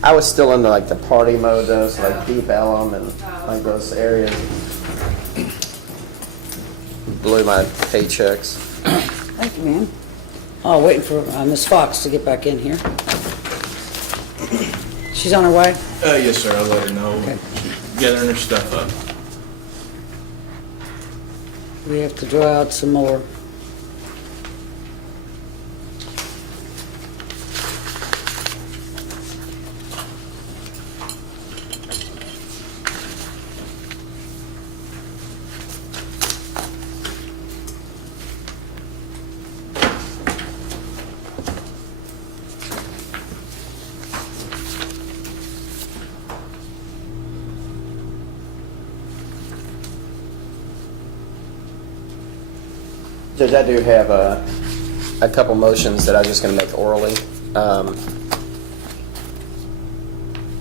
I was still into like the party mode though, so like Deep Ellum and like those areas. Blew my paychecks. Thank you, ma'am. Oh, waiting for Miss Fox to get back in here. She's on her way? Yes, sir. I'll let her know. Okay. Gathering her stuff up. We have to draw out some more. Judge, I do have a couple motions that I'm just going to make orally.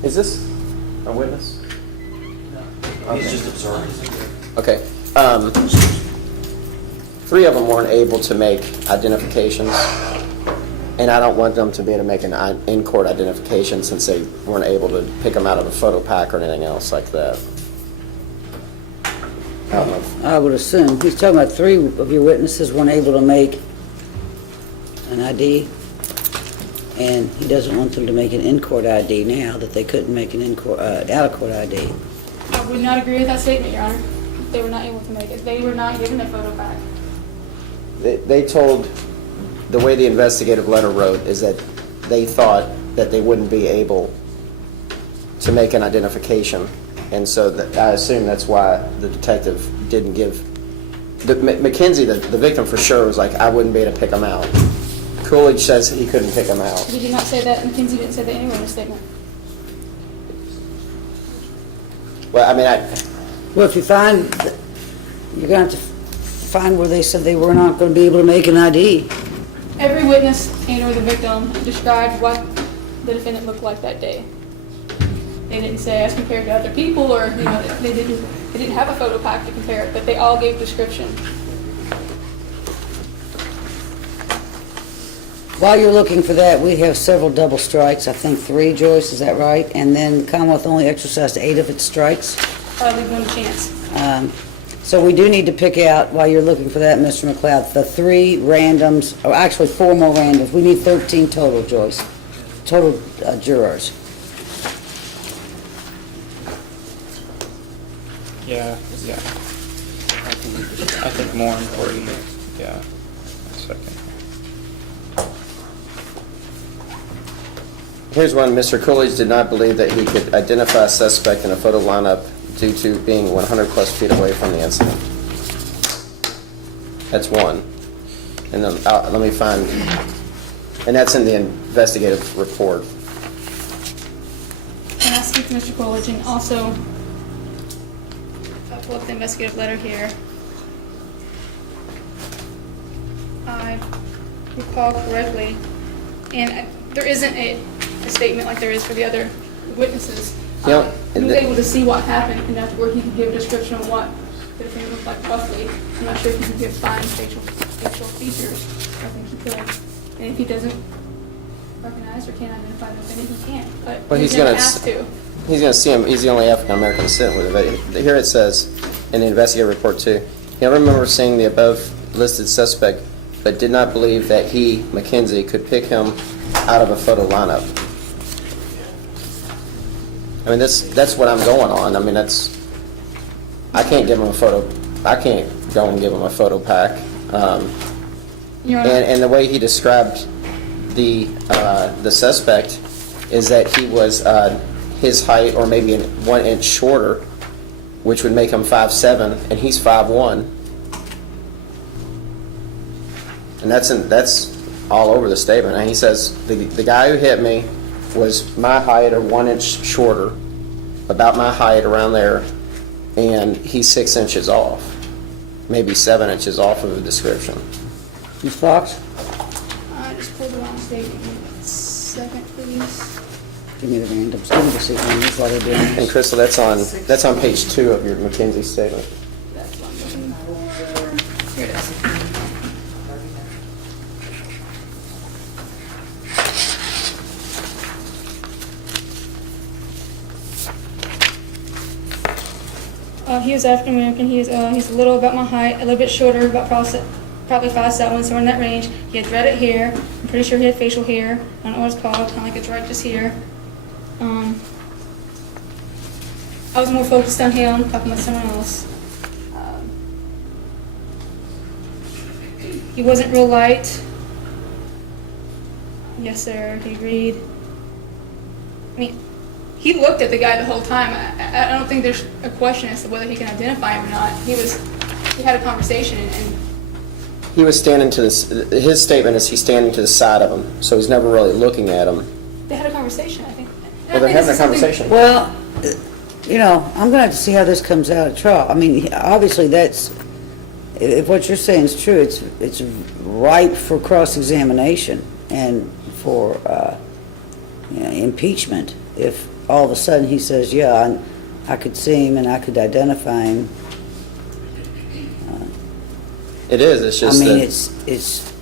Is this a witness? He's just observing. Okay. 3 of them weren't able to make identifications, and I don't want them to be able to make an in-court identification since they weren't able to pick them out of a photo pack or anything else like that. I don't know. I would assume. He's talking about 3 of your witnesses weren't able to make an ID, and he doesn't want them to make an in-court ID now that they couldn't make an in-court, out-of-court ID. I would not agree with that statement, Your Honor. They were not able to make it. They were not given a photo pack. They told, the way the investigative letter wrote is that they thought that they wouldn't be able to make an identification. And so I assume that's why the detective didn't give, Mackenzie, the victim for sure, was like, I wouldn't be able to pick them out. Coolidge says he couldn't pick them out. He did not say that. McKenzie didn't say that anywhere in the statement. Well, I mean, Well, if you find, you're going to have to find where they said they were not going to be able to make an ID. Every witness and or the victim described what the defendant looked like that day. They didn't say as compared to other people, or they didn't have a photo pack to compare it, but they all gave description. While you're looking for that, we have several double strikes. I think 3, Joyce, is that right? And then Commonwealth only exercised 8 of its strikes. Leave them a chance. So we do need to pick out, while you're looking for that, Mr. McLeod, the 3 randoms, or actually 4 more randoms. We need 13 total, Joyce, total jurors. Yeah. I think more important. Yeah. 1 second. here's one. Mr. Coolidge did not believe that he could identify a suspect in a photo lineup due to being 100 plus feet away from the incident. That's one. And then let me find, and that's in the investigative report. And I speak to Mr. Coolidge, and also, if I pull up the investigative letter here, I recall correctly, and there isn't a statement like there is for the other witnesses. He was able to see what happened enough where he could give a description of what the defendant looked like roughly. I'm not sure if he could give fine facial features. I think he could. And if he doesn't recognize or can't identify the defendant, he can't. But he's going to ask to. He's going to see him. He's the only African American to sit with it. But here it says in the investigative report too. He remember seeing the above listed suspect, but did not believe that he, Mackenzie, could pick him out of a photo lineup. I mean, that's what I'm going on. I mean, I can't give him a photo. I can't go and give him a photo pack. And the way he described the suspect is that he was his height or maybe 1 inch shorter, which would make him 5'7", and he's 5'1". And that's all over the statement. And he says the guy who hit me was my height or 1 inch shorter, about my height around there, and he's 6 inches off, maybe 7 inches off of the description. Ms. Fox? I just pulled the wrong statement. Second, please. Give me the randoms. Give me the sequence while they're doing And this. Crystal, that's on page 2 of your Mackenzie statement. That's what I'm looking for. Here it is. He was African American. He's a little about my height, a little bit shorter, about probably 5'7", somewhere in that range. He had dreaded hair. I'm pretty sure he had facial hair. I don't know what it's called, kind of like a dread just here. I was more focused on him, talking about someone else. He wasn't real light. Yes, sir. He agreed. I mean, he looked at the guy the whole time. I don't think there's a question as to whether he can identify him or not. He had a conversation and He was standing to this, his statement is he's standing to the side of him, so he's never really looking at him. they had a conversation, I think. Well, they're having a conversation. Well, you know, I'm gonna have to see how this comes out at trial. I mean, obviously, that's, if what you're saying is true, it's ripe for cross-examination and for impeachment. If all of a sudden he says, yeah, I could see him and I could identify him. It is, it's I just mean, that, it's,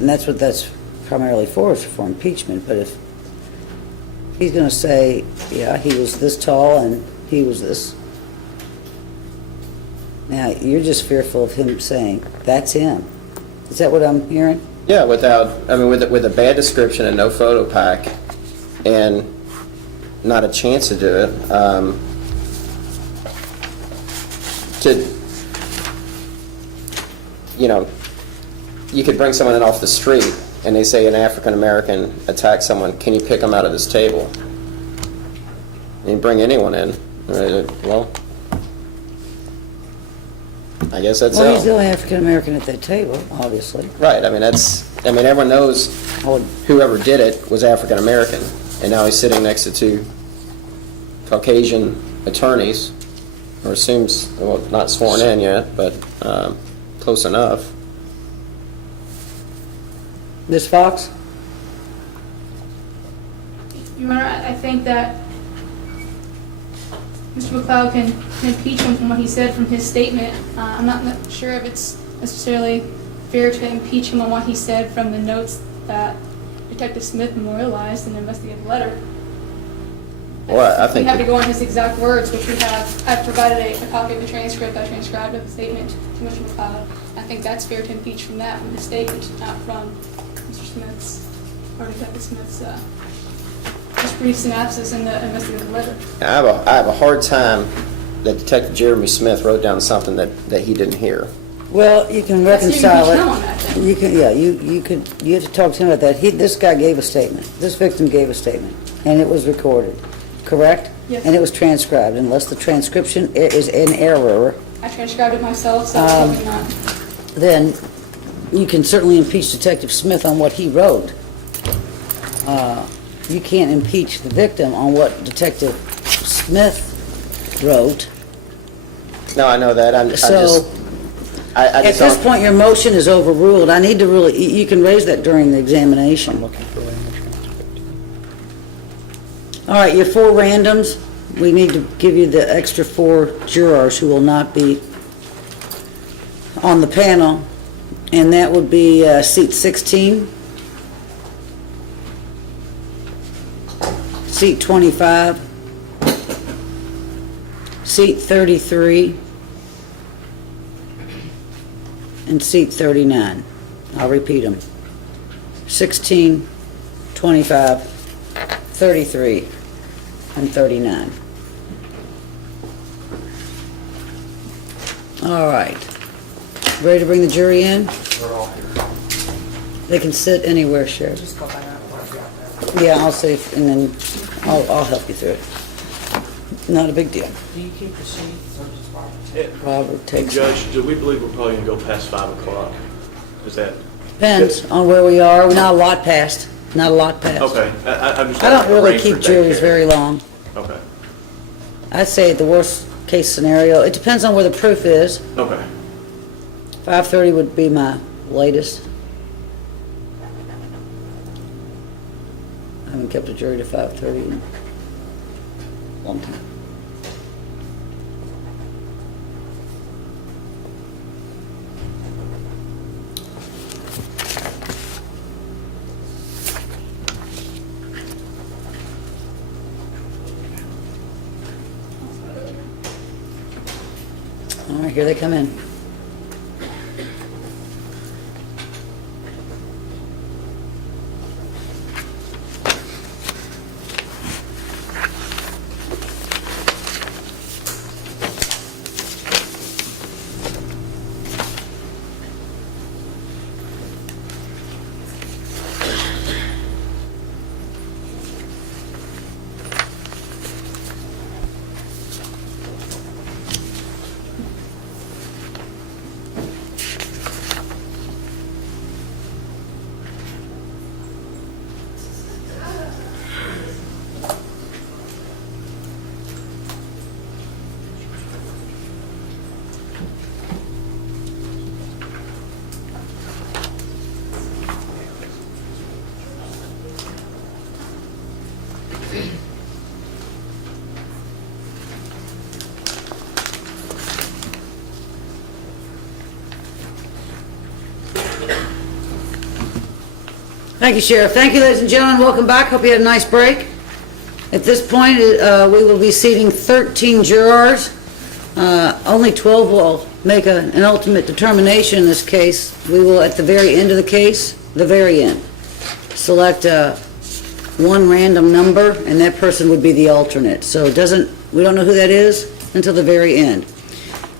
and that's what that's primarily for, is for impeachment. But if he's gonna say, yeah, he was this tall and he was this, now, you're just fearful of him saying, that's him. Is that what I'm hearing? yeah, with a bad description and no photo pack, and not a chance to do it, you know, you could bring someone in off the street, and they say an African-American attacked someone, can you pick them out of this table? And you bring anyone in, well, I guess that's Well, he's the it. only African-American at that table, obviously. Right, everyone knows I would, whoever did it was African-American, and now he's sitting next to two Caucasian attorneys, or assumes, well, not sworn in yet, but close enough. Ms. Fox? Your Honor, I think that Mr. McLeod can impeach him from what he said from his statement. I'm not sure if it's necessarily fair to impeach him on what he said from the notes that Detective Smith memorialized in the investigative letter. Well, I think We have to go on his exact words, which we have. I've provided a copy of the transcript I transcribed of the statement to Mr. McLeod. I think that's fair to impeach from that, from his statement, not from Mr. Smith's, or Detective Smith's, just brief synopsis in the investigative letter. I have a hard time that Detective Jeremy Smith wrote down something that he didn't hear. Well, you can That's you reconcile can it. tell on that then. You can, yeah, you have to talk to him about that. This guy gave a statement. This victim gave a statement, and it was recorded, correct? Yes. And it was transcribed, unless the transcription is in error, I transcribed it myself, so probably not. then you can certainly impeach Detective Smith on what he wrote. You can't impeach the victim on what Detective Smith wrote. No, I know that. I So, just at this don't- point, your motion is overruled. I need to really, you can raise that during the examination. Looking for it in the transcript. All right, your 4 randoms, we need to give you the extra 4 jurors who will not be on the panel, and that would be seat 16, seat 25, seat 33, and seat 39. I'll repeat them. 16, 25, 33, and 39. All right. Ready to bring the jury in? We're all here. They can sit anywhere, Sheriff. Just go back out. Yeah, I'll see, and then I'll help you through it. Not a big deal. Do you keep the sheets or just Robert? Robert takes, Judge, do we believe we're probably going to go past 5 o'clock? Is that, depends on where we are. We're not a lot past, not a lot past. okay, I'm just. I don't really arrange for keep juries daycare. very long. Okay, I'd say the worst case scenario, it depends on where the proof is. okay. 5:30 would be my latest. I haven't kept a jury to 5:30 in a long time. All right, here they come in. Thank you, Sheriff. Thank you, ladies and gentlemen. Welcome back. Hope you had a nice break. At this point, we will be seating 13 jurors. Only 12 will make an ultimate determination in this case. We will, at the very end of the case, the very end, select one random number, and that person would be the alternate. So we don't know who that is until the very end.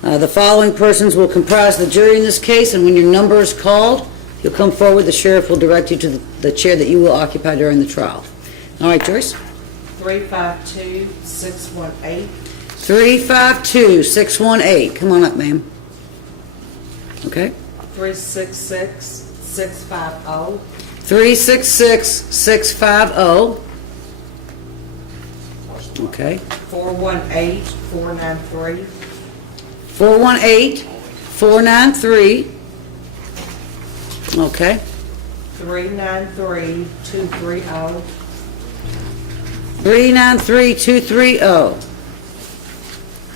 The following persons will comprise the jury in this case, and when your number is called, you'll come forward. The sheriff will direct you to the chair that you will occupy during the trial. All right, Joyce? 352-618. 352-618. Come on up, ma'am. Okay. 366-650. 366-650. Okay. 418-493. 418-493. Okay. 393-230. 393-230.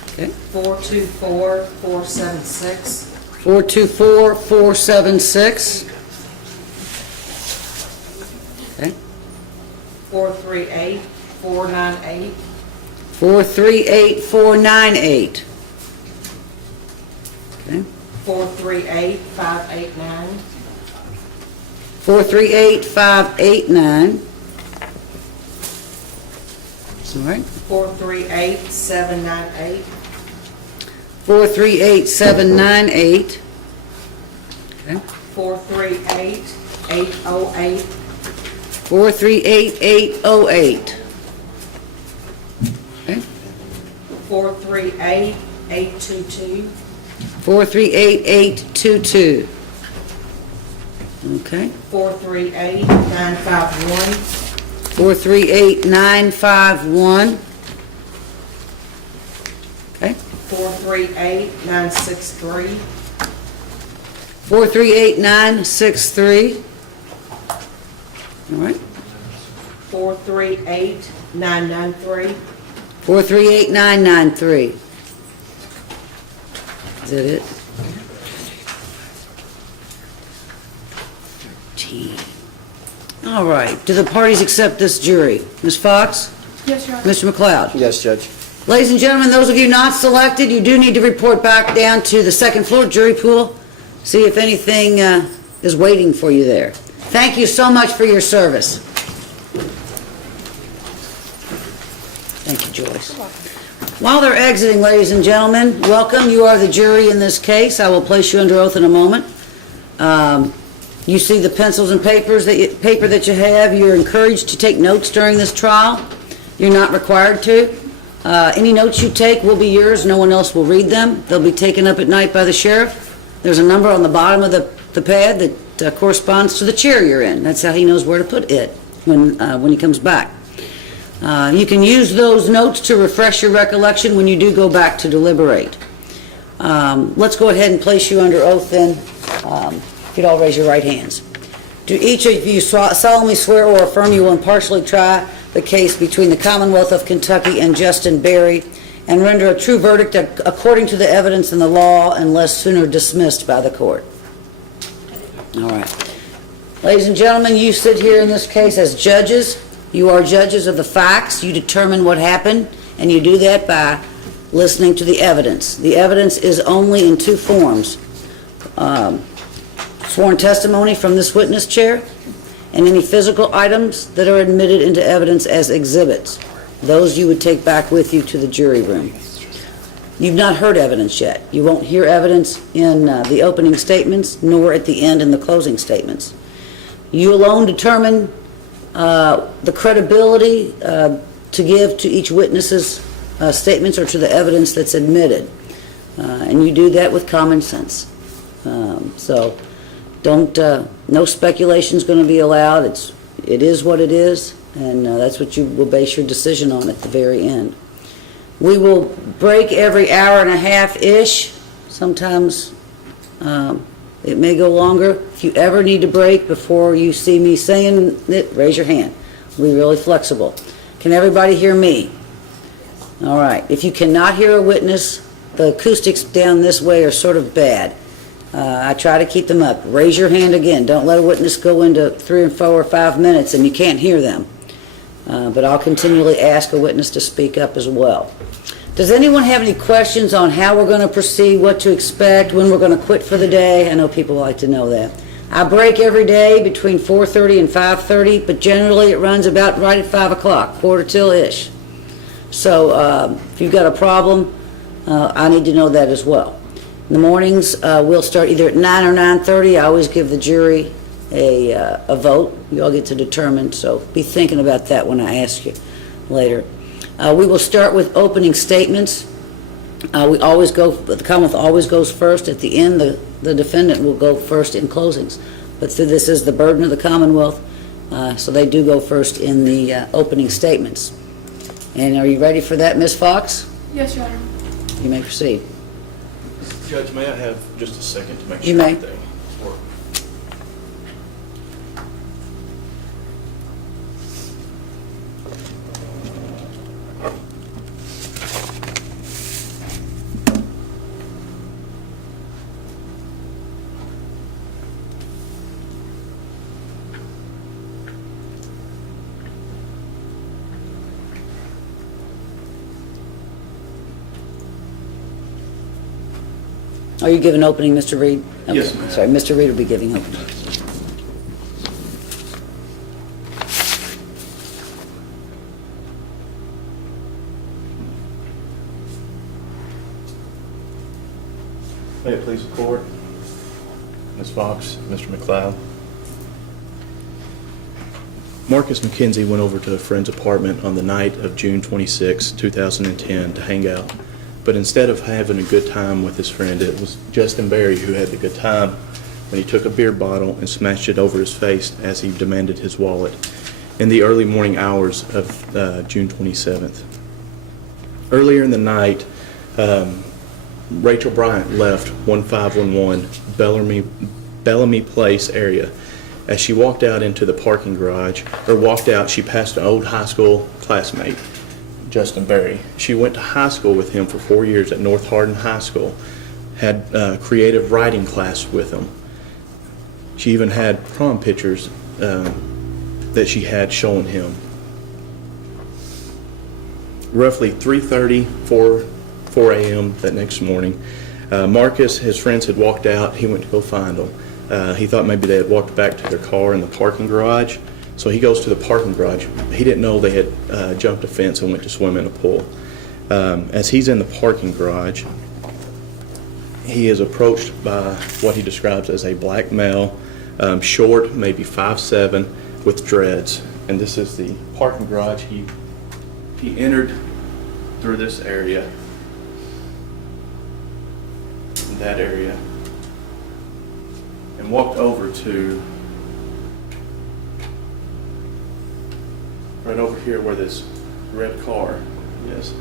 Okay. 424-476. 424-476. Okay. 438-498. 438-498. Okay. 438-589. 438-589. All right. 438-798. 438-798. Okay. 438-808. 438-808. Okay. 438-822. 438-822. Okay. 438-951. 438-951. Okay. 438-963. 438-963. All right. 438-993. 438-993. Is that it? 13. All right. Do the parties accept this jury? Ms. Fox? Yes, Your Honor. Mr. McLeod? Yes, Judge. Ladies and gentlemen, those of you not selected, you do need to report back down to the second floor jury pool, see if anything is waiting for you there. Thank you so much for your service. Thank you, Joyce. While they're exiting, ladies and gentlemen, welcome. You are the jury in this case. I will place you under oath in a moment. You see the pencils and paper that you have. You're encouraged to take notes during this trial. You're not required to. Any notes you take will be yours. No one else will read them. They'll be taken up at night by the sheriff. There's a number on the bottom of the pad that corresponds to the chair you're in. That's how he knows where to put it when he comes back. You can use those notes to refresh your recollection when you do go back to deliberate. Let's go ahead and place you under oath then. If you'd all raise your right hands. Do each of you solemnly swear or affirm you will impartially try the case between the Commonwealth of Kentucky and Justin Berry and render a true verdict according to the evidence in the law unless sooner dismissed by the court? All right. Ladies and gentlemen, you sit here in this case as judges. You are judges of the facts. You determine what happened, and you do that by listening to the evidence. The evidence is only in two forms. Sworn testimony from this witness chair, and any physical items that are admitted into evidence as exhibits. Those you would take back with you to the jury room. You've not heard evidence yet. You won't hear evidence in the opening statements, nor at the end in the closing statements. You alone determine the credibility to give to each witness's statements or to the evidence that's admitted. And you do that with common sense. So don't, no speculation is going to be allowed. It is what it is, and that's what you will base your decision on at the very end. We will break every hour and a half-ish. Sometimes it may go longer. If you ever need to break before you see me saying it, raise your hand. We're really flexible. Can everybody hear me? All right. If you cannot hear a witness, the acoustics down this way are sort of bad. I try to keep them up. Raise your hand again. Don't let a witness go into 3 or 4 or 5 minutes and you can't hear them. But I'll continually ask a witness to speak up as well. Does anyone have any questions on how we're going to proceed, what to expect, when we're going to quit for the day? I know people like to know that. I break every day between 4:30 and 5:30, but generally it runs about right at 5 o'clock, quarter till-ish. So if you've got a problem, I need to know that as well. In the mornings, we'll start either at 9 or 9:30. I always give the jury a vote. You all get to determine, so be thinking about that when I ask you later. We will start with opening statements. We always go, the Commonwealth always goes first. At the end, the defendant will go first in closings. But this is the burden of the Commonwealth, so they do go first in the opening statements. And are you ready for that, Ms. Fox? Yes, Your Honor. You may proceed. Judge, may I have just a second to make sure You may. that works? Are you giving opening, Mr. Reed? Yes, Okay. ma'am. Sorry, Mr. Reed will be giving opening. May it please the court, Ms. Fox, Mr. McLeod. Marcus McKenzie went over to a friend's apartment on the night of June 26, 2010 to hang out. But instead of having a good time with his friend, it was Justin Berry who had the good time when he took a beer bottle and smashed it over his face as he demanded his wallet in the early morning hours of June 27th. Earlier in the night, Rachel Bryant left 1511 Bellamy Place area. As she walked out into the parking garage, she passed an old high school classmate, Justin Berry. She went to high school with him for 4 years at North Hardin High School, had a creative writing class with him. She even had prom pictures that she had showing him. Roughly 3:30, 4 a.m. that next morning, Marcus, his friends had walked out. He went to go find them. He thought maybe they had walked back to their car in the parking garage. So he goes to the parking garage. He didn't know they had jumped a fence and went to swim in a pool. As he's in the parking garage, he is approached by what he describes as a black male, short, maybe 5'7", with dreads. And this is the parking garage. He entered through this area, that area, and walked over to right over here where this red car is.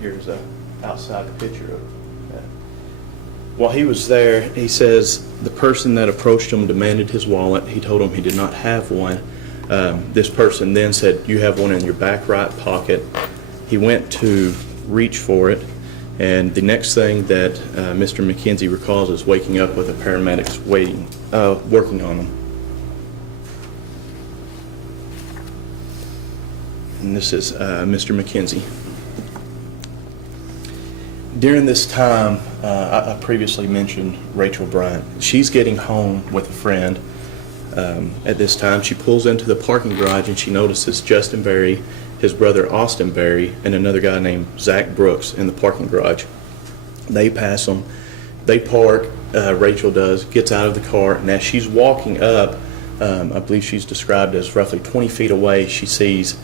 Here's a outside picture of that. While he was there, he says the person that approached him demanded his wallet. He told him he did not have one. This person then said, "You have one in your back right pocket." He went to reach for it, and the next thing that Mr. McKenzie recalls is waking up with the paramedics working on him. And this is Mr. McKenzie. During this time, I previously mentioned Rachel Bryant. She's getting home with a friend. At this time, she pulls into the parking garage and she notices Justin Berry, his brother Austin Berry, and another guy named Zach Brooks in the parking garage. They pass them. They park. Rachel does, gets out of the car, and as she's walking up, I believe she's described as roughly 20 feet away, she sees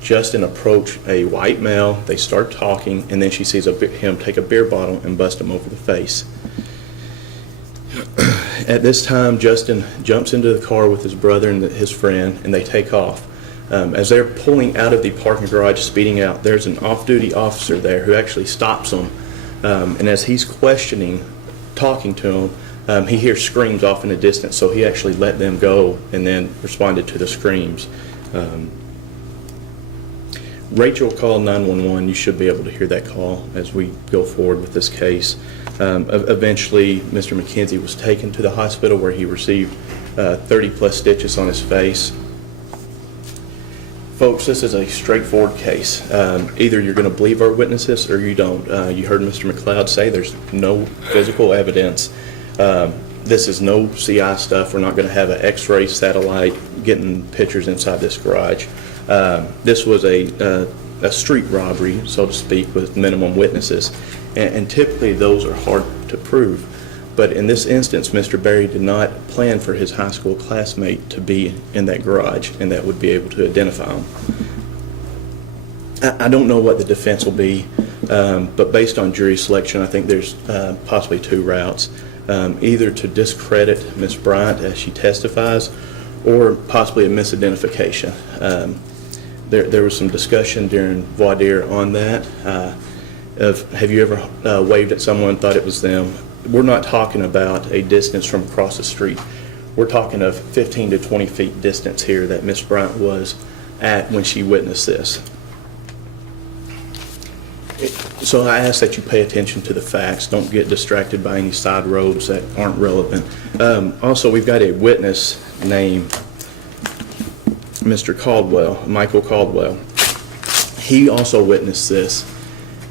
Justin approach a white male. They start talking, and then she sees him take a beer bottle and bust him over the face. At this time, Justin jumps into the car with his brother and his friend, and they take off. As they're pulling out of the parking garage, speeding out, there's an off-duty officer there who actually stops them. And as he's talking to him, he hears screams off in the distance, so he actually let them go and then responded to the screams. Rachel called 911. You should be able to hear that call as we go forward with this case. Eventually, Mr. McKenzie was taken to the hospital where he received 30-plus stitches on his face. Folks, this is a straightforward case. Either you're going to believe our witnesses or you don't. You heard Mr. McLeod say there's no physical evidence. This is no CI stuff. We're not going to have an X-ray satellite getting pictures inside this garage. This was a street robbery, so to speak, with minimum witnesses. And typically those are hard to prove. But in this instance, Mr. Berry did not plan for his high school classmate to be in that garage, and that would be able to identify him. I don't know what the defense will be, but based on jury selection, I think there's possibly two routes. Either to discredit Ms. Bryant as she testifies, or possibly a misidentification. There was some discussion during voir dire on that. Have you ever waved at someone and thought it was them? We're not talking about a distance from across the street. We're talking of 15 to 20 feet distance here that Ms. Bryant was at when she witnessed this. So I ask that you pay attention to the facts. Don't get distracted by any side roads that aren't relevant. Also, we've got a witness named Mr. Caldwell, Michael Caldwell. He also witnessed this,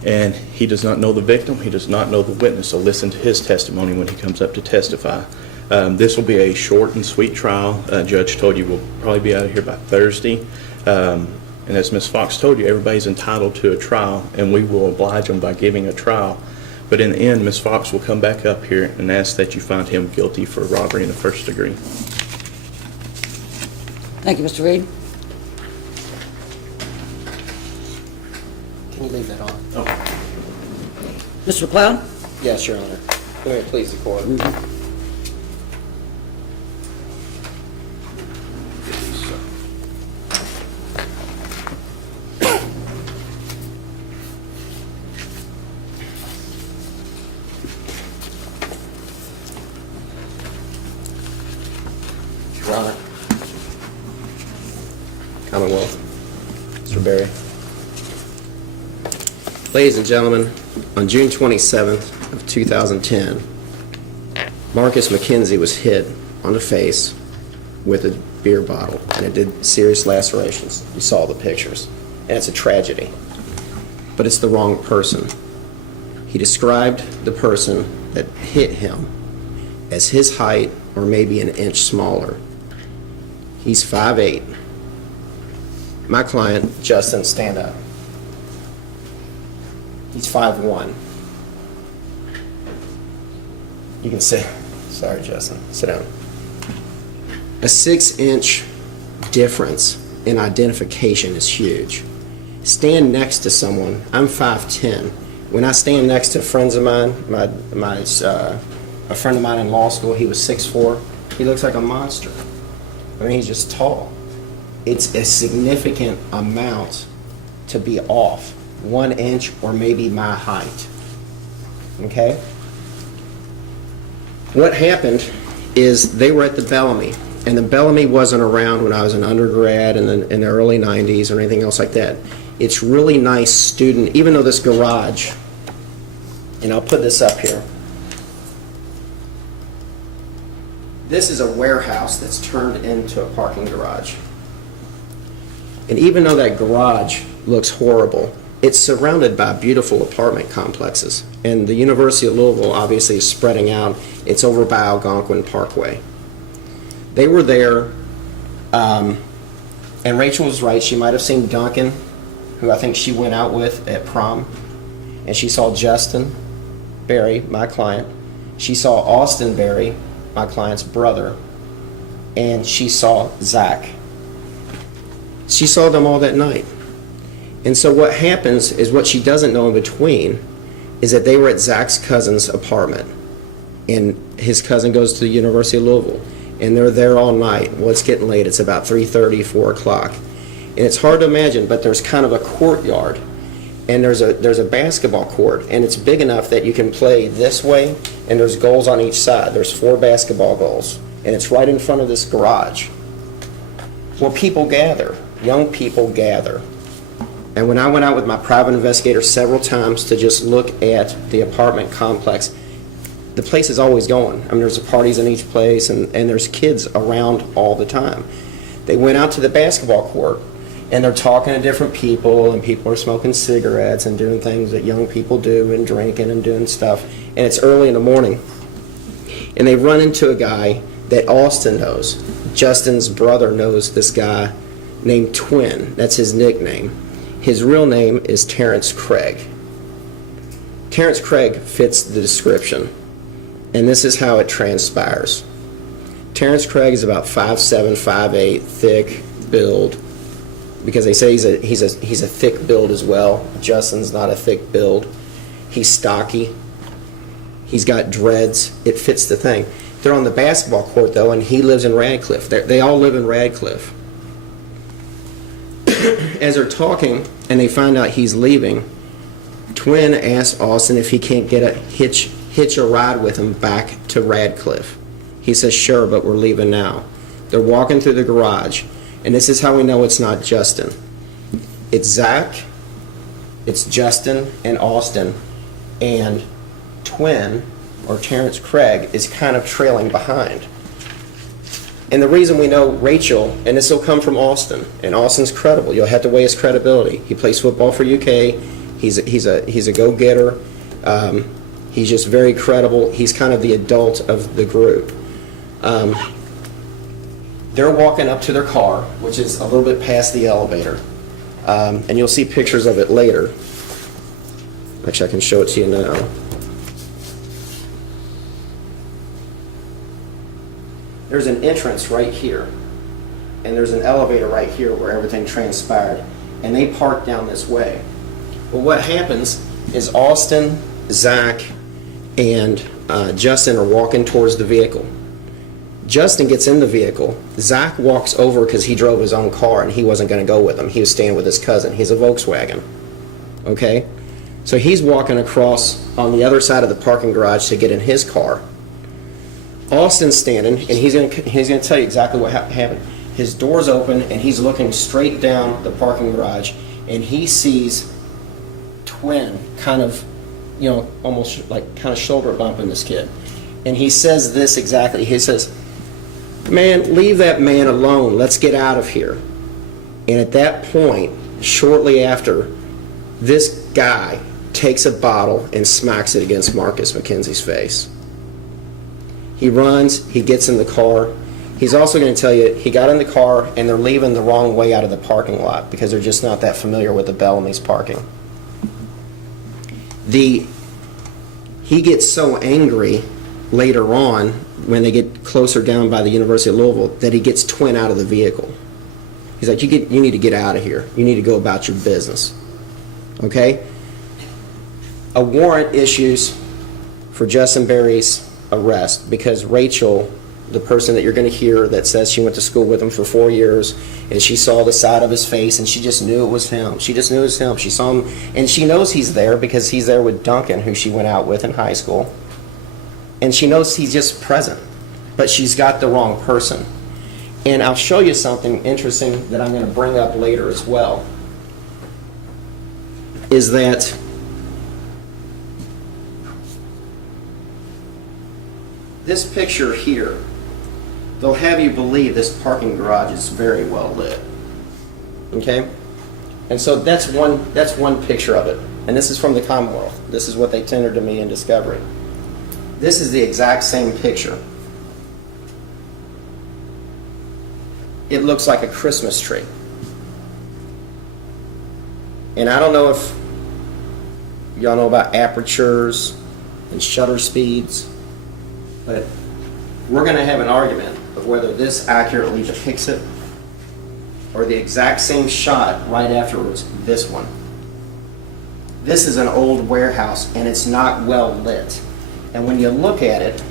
and he does not know the victim. He does not know the witness, so listen to his testimony when he comes up to testify. This will be a short and sweet trial. Judge told you we'll probably be out of here by Thursday. And as Ms. Fox told you, everybody's entitled to a trial, and we will oblige them by giving a trial. But in the end, Ms. Fox will come back up here and ask that you find him guilty for robbery in the first degree. Thank you, Mr. Reed. Can you leave that on? Mr. McLeod? Yes, Your Honor. Go ahead, please, the court. Your Honor. Commonwealth. Mr. Berry. Ladies and gentlemen, on June 27th of 2010, Marcus McKenzie was hit on the face with a beer bottle, and it did serious lacerations. You saw the pictures, and it's a tragedy. But it's the wrong person. He described the person that hit him as his height or maybe an inch smaller. He's 5'8". My client, Justin, stand up. He's 5'1". You can sit. Sorry, Justin. Sit down. A 6-inch difference in identification is huge. Stand next to someone. I'm 5'10". When I stand next to friends of mine, a friend of mine in law school, he was 6'4". He looks like a monster. I mean, he's just tall. It's a significant amount to be off. 1 inch or maybe my height. Okay? What happened is they were at the Bellamy, and the Bellamy wasn't around when I was an undergrad in the early 90s or anything else like that. It's really nice student, even though this garage, and I'll put this up here. This is a warehouse that's turned into a parking garage. And even though that garage looks horrible, it's surrounded by beautiful apartment complexes. And the University of Louisville obviously is spreading out. It's over by Algonquin Parkway. They were there, and Rachel was right. She might have seen Duncan, who I think she went out with at prom, and she saw Justin Berry, my client. She saw Austin Berry, my client's brother, and she saw Zach. She saw them all that night. And so what happens is, what she doesn't know in between is that they were at Zach's cousin's apartment. And his cousin goes to the University of Louisville. And they're there all night. Well, it's getting late. It's about 3:30, 4 o'clock. And it's hard to imagine, but there's kind of a courtyard. And there's a basketball court. And it's big enough that you can play this way, and there's goals on each side. There's 4 basketball goals. And it's right in front of this garage. Well, people gather. Young people gather. And when I went out with my private investigator several times to just look at the apartment complex, the place is always going. I mean, there's parties in each place, and there's kids around all the time. They went out to the basketball court, and they're talking to different people, and people are smoking cigarettes and doing things that young people do, and drinking and doing stuff. And it's early in the morning. And they run into a guy that Austin knows. Justin's brother knows this guy named Twin. That's his nickname. His real name is Terrence Craig. Terrence Craig fits the description, and this is how it transpires. Terrence Craig is about 5'7", 5'8", thick build, because they say he's a thick build as well. Justin's not a thick build. He's stocky. He's got dreads. It fits the thing. They're on the basketball court, though, and he lives in Radcliffe. They all live in Radcliffe. As they're talking and they find out he's leaving, Twin asks Austin if he can't get a hitch a ride with him back to Radcliffe. He says, sure, but we're leaving now. They're walking through the garage, and this is how we know it's not Justin. It's Zach, it's Justin and Austin, and Twin, or Terrence Craig, is kind of trailing behind. And the reason we know Rachel, and this will come from Austin, and Austin's credible. You'll have to weigh his credibility. He plays football for UK. He's a go-getter. He's just very credible. He's kind of the adult of the group. They're walking up to their car, which is a little bit past the elevator. And you'll see pictures of it later. Actually, I can show it to you now. There's an entrance right here, and there's an elevator right here where everything transpired, and they park down this way. Well, what happens is Austin, Zach, and Justin are walking towards the vehicle. Justin gets in the vehicle. Zach walks over because he drove his own car, and he wasn't going to go with him. He was staying with his cousin. He's a Volkswagen. Okay? So he's walking across on the other side of the parking garage to get in his car. Austin's standing, and he's going to tell you exactly what happened. His door's open, and he's looking straight down the parking garage, and he sees Twin kind of, almost like kind of shoulder bumping this kid. And he says this exactly. He says, "Man, leave that man alone. Let's get out of here." And at that point, shortly after, this guy takes a bottle and smacks it against Marcus McKenzie's face. He runs, he gets in the car. He's also going to tell you he got in the car and they're leaving the wrong way out of the parking lot because they're just not that familiar with the Bellamy's parking. He gets so angry later on when they get closer down by the University of Louisville that he gets Twin out of the vehicle. He's like, you need to get out of here. You need to go about your business. Okay? A warrant issues for Justin Berry's arrest because Rachel, the person that you're going to hear that says she went to school with him for 4 years, and she saw the side of his face and she just knew it was him. She just knew it was him. She saw him, and she knows he's there because he's there with Duncan, who she went out with in high school. And she knows he's just present, but she's got the wrong person. And I'll show you something interesting that I'm going to bring up later as well, is that this picture here, they'll have you believe this parking garage is very well lit. Okay? And so that's one picture of it. And this is from the Commonwealth. This is what they tendered to me in discovery. This is the exact same picture. It looks like a Christmas tree. And I don't know if y'all know about apertures and shutter speeds, but we're going to have an argument of whether this accurately depicts it or the exact same shot right afterwards, this one. This is an old warehouse and it's not well lit. And when you look at it,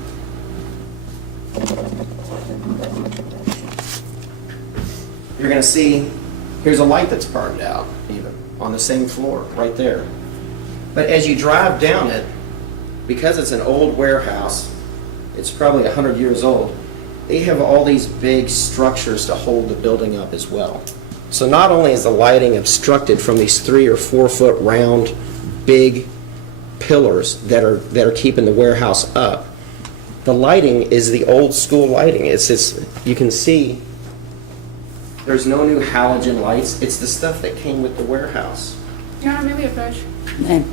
you're going to see here's a light that's burned out even on the same floor right there. But as you drive down it, because it's an old warehouse, it's probably 100 years old, they have all these big structures to hold the building up as well. So not only is the lighting obstructed from these 3 or 4 foot round big pillars that are keeping the warehouse up, the lighting is the old school lighting. You can see there's no new halogen lights. It's the stuff that came with the warehouse. Your Honor, maybe a push. And